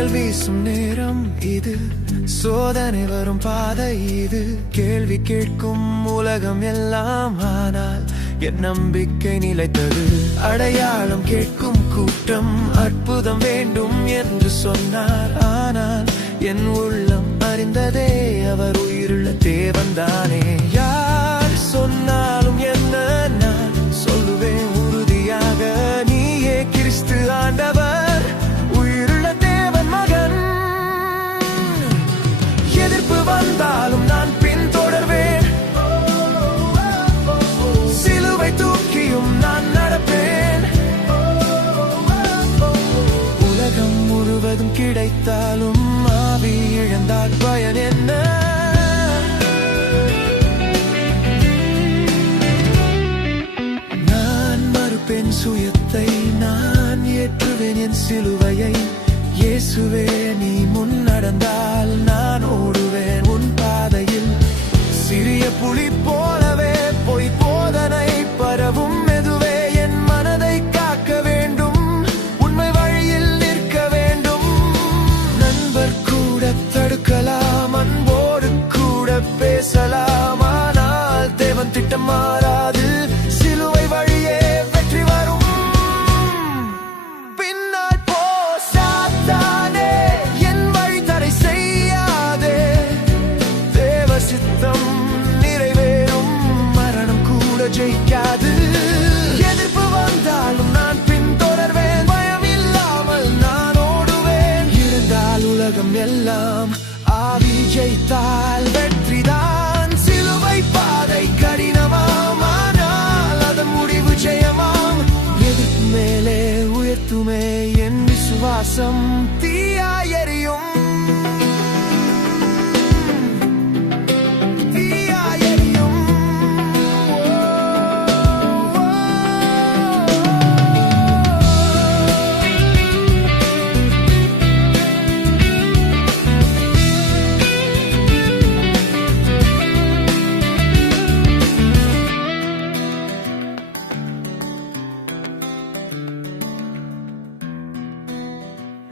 புயல் வீசும் நேரம் இது, சோதனை வரும் பாதை இது, கேள்வி கேட்கும் உலகம் எல்லாம். ஆனால் என் நம்பிக்கை நிலைத்தது. அடையாளம் கேட்கும் கூட்டம் அற்புதம் வேண்டும் என்று சொன்னார். ஆனால் என் உள்ளம் அறிந்ததே அவர் உயிருள்ள தேவன்தானே. யார் சொன்னாலும் என்ன நான் சொல்லுவேன் உறுதியாக, நீயே கிறிஸ்து ஆண்டவர், உயிருள்ள தேவன் மகன். எதிர்ப்பு வந்தாலும் நான் பின்தொடர்வேன், சிலுவை தூக்கியும் நான் நடப்பேன். உலகம் முழுவதும் கிடைத்தாலும் ஆவி இழந்தால் பயன் என்ன? நான் மறுப்பேன் சுயத்தை, நான் ஏற்றுவேன் என் சிலுவையை. இயேசுவே நீ முன் நடந்தால் நான் ஓடுவேன் உன் பாதையில். சிறிய புலி போலவே பொய் போதனை பரவும் மெதுவே என் மனதை காக்க வேண்டும், உண்மை வழியில் நிற்க வேண்டும். நண்பர் கூட தடுக்கலாம், அன்போடு கூட பேசலாம், ஆனால் தேவன் திட்டம் மாறாது. சிலுவை வழியே வெற்றி வரும். பின்னால் போ சாத்தானே, என் வழி தடை செய்யாதே. தேவ சித்தம் நிறைவேறும், மரணம் கூட ஜெயிக்காது. எதிர்ப்பு வந்தாலும் நான் பின்தொடர்வேன், பயம் இல்லாமல் நான் ஓடுவேன். இருந்தால் உலகம் எல்லாம், ஆவி ஜெயித்தால் வெற்றிதான். சிலுவை பாதை கடினமாம், ஆனால் அதன் முடிவு ஜெயமாம். எதிர்ப்பு மேலே உயர்த்துமே என் விசுவாசம், தீயாய்